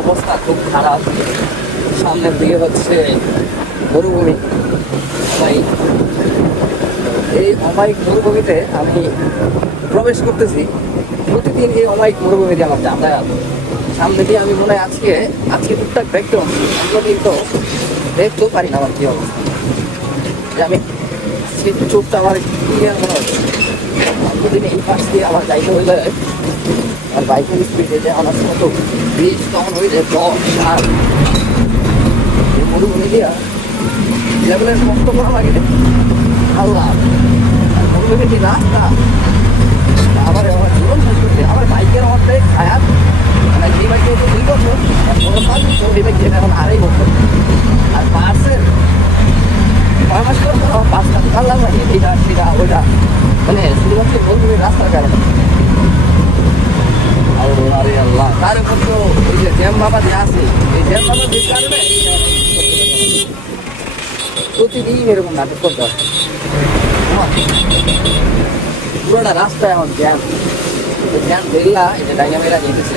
অবস্থা খুব খারাপ। সামনের দিকে হচ্ছে মরুভূমি। তাই এই অমায়িক মরুভূমিতে আমি প্রবেশ করতেছি। প্রতিদিন এই অমায়িক মরুভূমিতে আমার যাতায়াত। সামনে দিয়ে আমি মনে হয় আজকে টুকটাক দেখতে পাচ্ছি, কিন্তু দেখতেও পারি না আমার কি অবস্থা। যে আমি চোখটা আমার ক্লিয়ার মনে হচ্ছে। প্রতিদিন এই পাশ দিয়ে আমার যাইতে হইলে আর বাইকের স্পিডে যে আমার মতো ব্রিজ তখন হয়ে যায় 10 এই মরুভূমি দিয়া লেভেলের কষ্ট করা লাগে আল্লাহ। মরুভূমির যে রাস্তা আমার জীবন শেষ করছে। আমার বাইকের অর্ধেক খায়াত, মানে যে বাইক নিয়ে 2 বছর, ওই বাইক যেটা এখন 2.5 বছর। আর পার্সেল 6 মাস করে আমার 5 টাকা পারলাম না, এইটা সেটা ওইটা, মানে শুধুমাত্র মরুভূমির রাস্তার কারণে। আল্লাহ রে আল্লাহ। তার উপর তো ওই যে জ্যাম বাবা যে আছে, এই জ্যাম বাবা যে কারণে প্রতিদিন এরকম নাটক করতে হয়। পুরোটা রাস্তায় এখন জ্যাম। জ্যাম দেখলা এটা ডাইনা মেলা যেতেছে।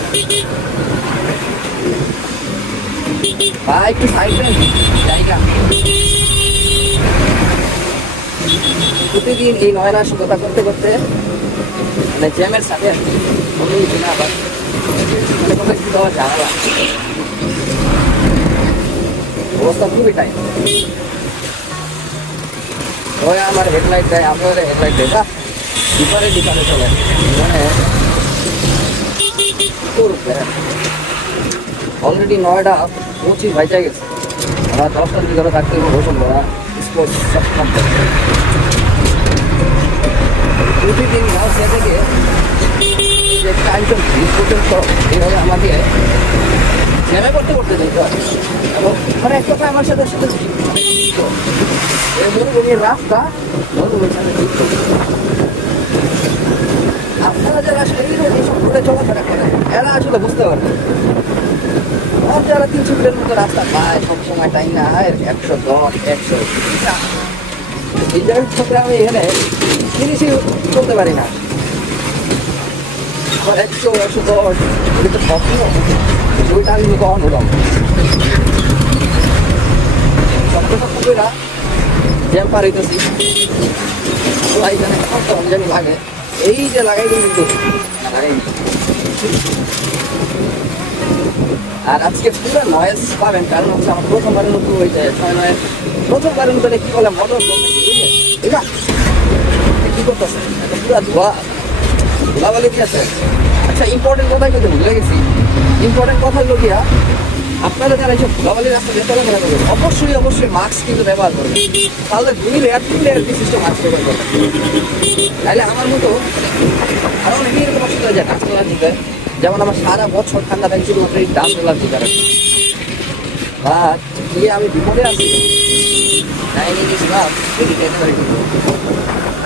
ভাই একটু সাইডে জায়গা। প্রতিদিন এই নয়নাশকতা করতে করতে মানে জ্যামের সাথে আবার মানে একটু দেওয়া ঝামেলা। অবস্থা খুবই টাইম। ওই আমার হেডলাইট দেয়, আমিও হেডলাইট দেয়। ডিপারে চলে, মানে অলরেডি 9টা 25 বাইচা গেছে। আমরা 10টার দিকে ধরে থাকতে হবে। গোসল করা, স্পোর্টস সব কমপ্লিট। প্রতিদিন ঘর থেকে যে টাইমটা পর্যন্ত এইভাবে আমাকে জ্যামে করতে যেতে হয়। এবং মানে এক কথা আমার সাথে মরুভূমির রাস্তা মরুভূমির সাথে যুক্ত। আপনারা যারা আসলে এইসব ঘুরে চলাফেরা করেন এরা আসলে বুঝতে পারবেন। আর যারা 300 মিটার মতো রাস্তা পায় সবসময় টাইম না হয় 110 100 এই জায়গার ক্ষেত্রে আমি এখানে 30 চলতে পারি না। 100 110 কিন্তু স্বপ্ন ওইটা আমি কখন উঠাম সবটা জ্যাম পার হইতেছি। এখানে জানি লাগে এই যে লাগাই কিন্তু আর আজকে পুরো নয়েজ পাবেন, কারণ হচ্ছে আমার প্রথমবারের মতো হয়ে যায় 6 নয়েজ। প্রথমবারের মতো কি বলে মটর কি করতেছে পুরা ধোলাবালি দিয়েছে। আচ্ছা ইম্পর্টেন্ট কথা কিন্তু ভুলে গেছি। ইম্পর্টেন্ট কথা হলো গিয়া আপনারা যারা এইসব ধোলাবালি রাস্তা চলাফেরা করবেন অবশ্যই মাস্ক কিন্তু ব্যবহার করবেন। তাহলে 2 লেয়ার 3 লেয়ার বিশিষ্ট মাস্ক ব্যবহার করবেন। তাহলে আমার মতো আরো অনেকেই এরকম অসুবিধা হয়ে যায় ডাস্ট অ্যালার্জিতে। যেমন আমার সারা বছর ঠান্ডা থাকে শুধুমাত্র এই ডাস্ট অ্যালার্জি কারণে। আর গিয়ে আমি বিপদে আছি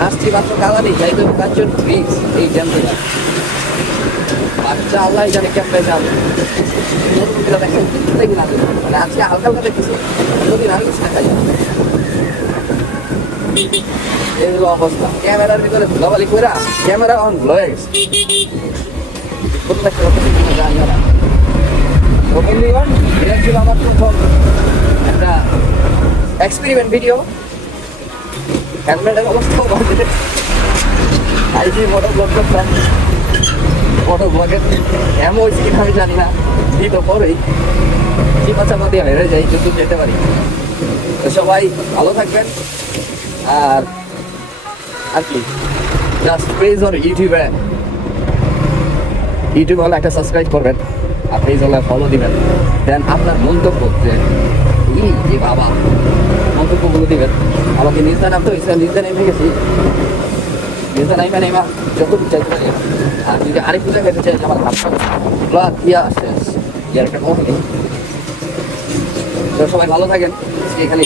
আসছি মাত্র কালারি যাই তো 5 জন প্লিজ এই জ্যাম থেকে বাচ্চা আল্লাহ জানে কেমন যাবে। মানে আজকে হালকা হালকা দেখতেছি, যদি না কিছু দেখা যায় এই অবস্থা। ক্যামেরার ভিতরে ধুলাবালি করে ক্যামেরা অন হয়ে গেছে। এটা ছিল আমার প্রথম একটা এক্সপেরিমেন্ট ভিডিও। হেলমেটের অবস্থাও বাজে। আইসি ফটো ব্লগ করতাম, ফটো ব্লগের এমন হয়েছে কিনা আমি জানি না। দিত পরেই চিপা চাপা দিয়ে হেরে যাই, কিন্তু যেতে পারি। তো সবাই ভালো থাকবেন। আর কি জাস্ট প্রেজ অন ইউটিউবে হলে একটা সাবস্ক্রাইব করবেন, আর প্রেজ হলে ফলো দিবেন। দেন আপনার মন্তব্য যে বাবা মন্তব্যগুলো দিবেন। আমাকে নিজটা নামতে হয়েছে, নিজটা নেমে গেছি, নিজটা নাইমা যতটুকু চাইতে পারি। আর যদি আরেকটু জায়গায় চাই আমার ভাবটা দিয়া আসে একটা কমে। তো সবাই ভালো থাকেন, এখানে